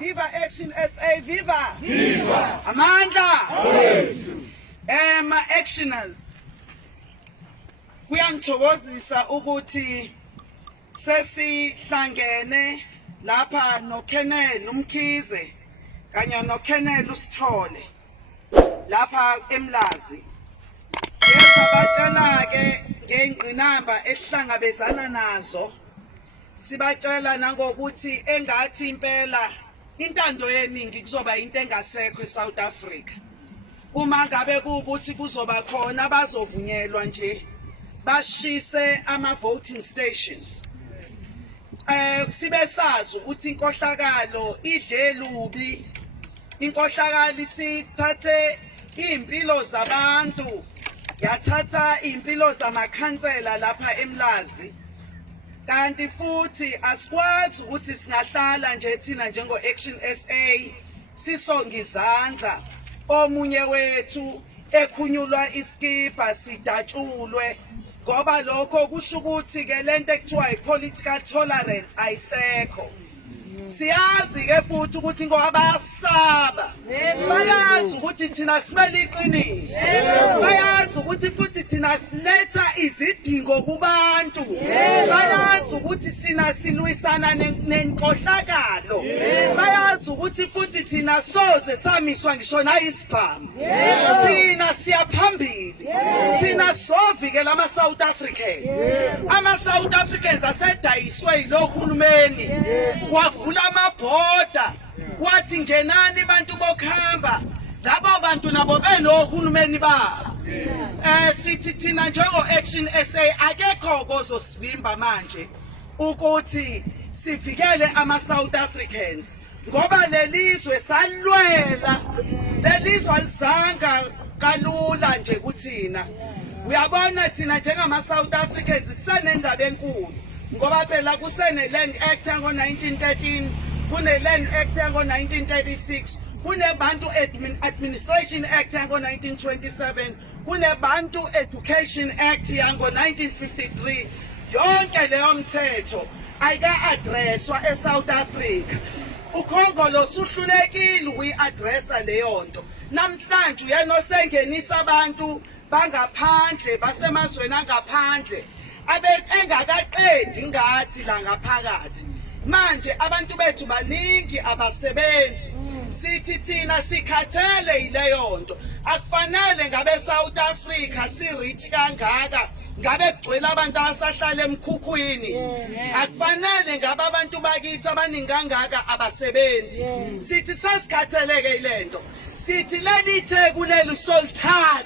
Viva Action SA, viva! Viva! Amandla! Ma-actioners, kuyangithokozisa ukuthi sesihlangene lapha noKennel uMkhize kanye noKennel uSithole lapha eMlazi. Siyabatshela ke ngengqinamba esihlangabezana nazo. Sibatshela nangokuthi engathi impela intando yeningi kuzoba into engasekho eSouth Africa. Uma ngabe ukuthi kuzoba khona abazovunyelwa nje bashise ama-voting stations. Sibe sazi ukuthi inkohlakalo idle lubi, inkohlakalo isithathe impilo zabantu, yathatha impilo zamakhansela lapha eMlazi. Kanti futhi asikwazi ukuthi singahlala nje thina njengo-Action SA sisonga izandla omunye wethu ekhunyulwa iskipa sidatshulwe, ngoba lokho kusho ukuthi ke lento ekuthiwa i-political tolerance ayisekho. Siyazi ke futhi ukuthi ngoba bayasaba, bayazi ukuthi thina simele iqiniso, bayazi ukuthi futhi thina siletha izidingo kubantu, bayazi ukuthi thina silwisana nenkohlakalo, bayazi ukuthi futhi thina soze samiswa ngisho nayisibhamu, thina siyaphambili, thina sovikela ama-South Africans. Ama-South Africans asedayiswe yilo hulumeni, wavula amabhoda wathi ngenani bantu bokuhamba, labo bantu nabo benohulumeni babo. Sithi thina njengo-Action SA akekho kozosivimba manje ukuthi sivikele ama-South Africans, ngoba lelizwe salwela, lelizwe alizanga kalula nje kuthina. Uyabona thina njengama-South Africans sisenendaba enkulu, ngoba phela kusene-Land Act yango-1913, kune-Land Act yango-1936, kune-Bantu Administration Act yango-1927, kune-Bantu Education Act yango-1953. Yonke leyo mthetho ayika-adreswa eSouth Africa. Ukhongolose uhlulekile ukuyi-adresa leyo nto. Namhlanje uyena osengenisa abantu bangaphandle basemazweni angaphandle engakaqedi ngathi la ngaphakathi. Manje abantu bethu baningi abasebenzi, sithi thina sikhathele yileyo nto. Akufanele ngabe South Africa si-rich kangaka, ngabe kugcwele abantu abasahlala emkhukhwini, akufanele ngabe abantu bakithi abaningi kangaka abasebenzi. Sithi sasikhatheleke yilento, sithi leli theku leli solithatha,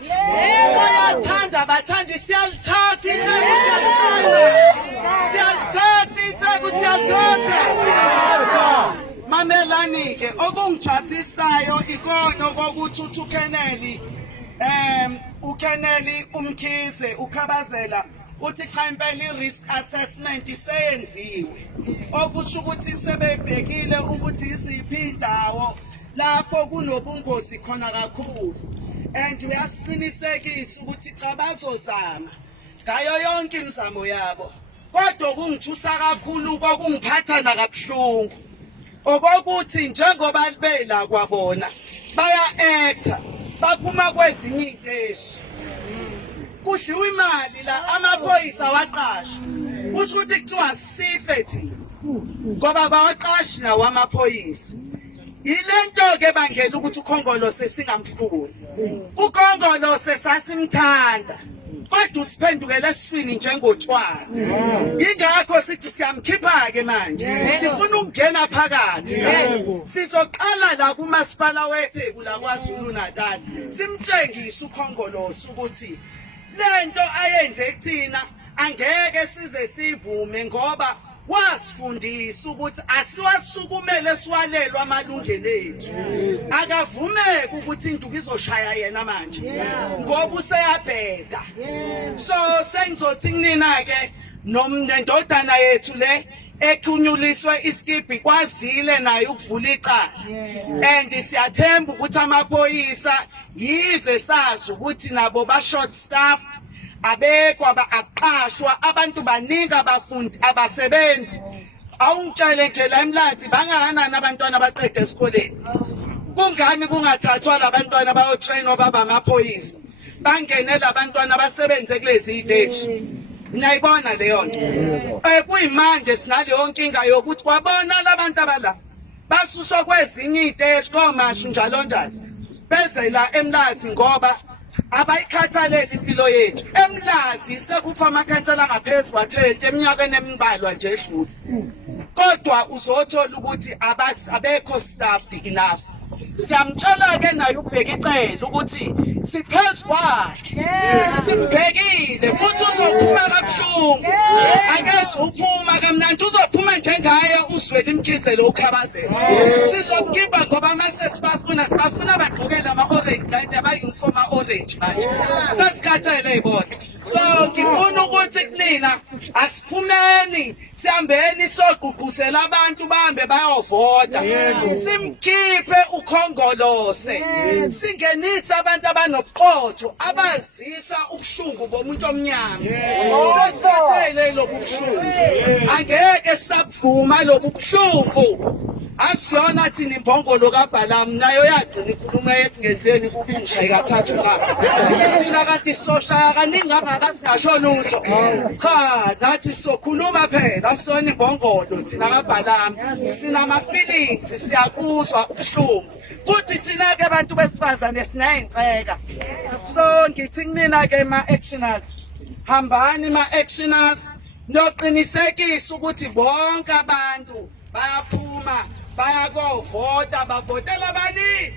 bayathanda abathandi, siyalithatha itheku, siyalithatha itheku, siyalithatha. Mamelani-ke, okungijabulisayo ikona okokuthi uKennel uMkhize ukhabazela uthi cha impela i-risk assessment iseyenziwe, okusho ukuthi sebebhekile ukuthi isiphi indawo lapho kunobungozi khona kakhulu, and uyasiqinisekisa ukuthi cha bazozama ngayo yonke imizamo yabo. Kodwa kungithusa kakhulu kokungiphatha nakabuhlungu okokuthi njengoba bela kwabona baya-acta, baphuma kwezinye iy'teshi, kudliwa imali la, amaphoyisa waqashwa. Kusho ukuthi kuthiwa sife thina ngoba bawaqashi nawo amaphoyisa. Yile nto-ke bangela ukuthi uKhongolose singamfuni. uKhongolose sasimthanda, kodwa usiphendukele esifini njengotshwala. Yingakho sithi siyamkhipha-ke manje, sifuna ukungena phakathi. Sizoqala la kumasipala weTheku la KwaZulu Natal, simtshengise uKhongolose ukuthi lento ayenze kuthina angeke size sivume, ngoba wasifundisa ukuthi asiwasukumele siwalelwe amalungelo ethu. Akavumeki ukuthi induku izoshaya yena manje, ngoba useyabheka. So sengizothi kunina-ke nendodana yethu le ekhunyuliswe iskipi kwazile naye ukuvula icala, and siyathemba ukuthi amaphoyisa yize sazi ukuthi nabo ba-short staff, abekho aqashwa, abantu baningi abafundi abasebenzi awungitshele nje la eMlazi bangahanana abantwana abaqede esikoleni. Kungani kungathathwa labantwana bayotrainwa baba amaphoyisa bangene labantwana abasebenze kulezi iteshi? Niyayibona leyo nto. Kuyimanje sinaleyo nkinga yokuthi kwabona labantu abala basuswa kwezinye iteshi komashu njalo njalo beze la eMlazi ngoba abayikhathaleli impilo yethu. eMlazi sekufa amakhansela ngaphezulu kwa-20 eminyakeni embalwa nje edlule. Kodwa uzothola ukuthi abekho staffed enough. Siyamtshela-ke naye ubheka icele ukuthi siphezu kwakhe, simbhekile futhi uzophuma kabuhlungu. Akeze uphuma kamnandi, uzophuma njengaye uZweli Mkhize Ukhongolose. Sizomkhipha ngoba mase sibafuna bagqokele ama-orange kanti abayuniform a-orange manje. Sesikhathele ibona. So ngifuna ukuthi kunina asiphumeni sihambeni sogqugquzela abantu bahambe bayovota. Simkhiphe Ukhongolose. Singenise abantu abanobuqotho abazisa ubuhlungu bomuntu omnyama. Sesikhathele lobu buhlungu. Angeke sabuvuma lobu buhlungu. Asiyona thina imbongolo kaBhalamu nayo yagcina ikhuluma yethi ngenzeni kubi ngishaye kathathu ngapha. Thina kanti soshaya kaningi kangaka singasho lutho. Cha, nathi sokhuluma phela asiyona imbongolo thina kaBhalamu. Sinama feelings, siyakuzwa ubuhlungu. Futhi thina ke abantu besifazane sinayintseka. So ngithi kunina ke ma-actioners, hambani ma-actioners noqinisekisa ukuthi bonke abantu bayaphuma bayakovota, bavotela bani?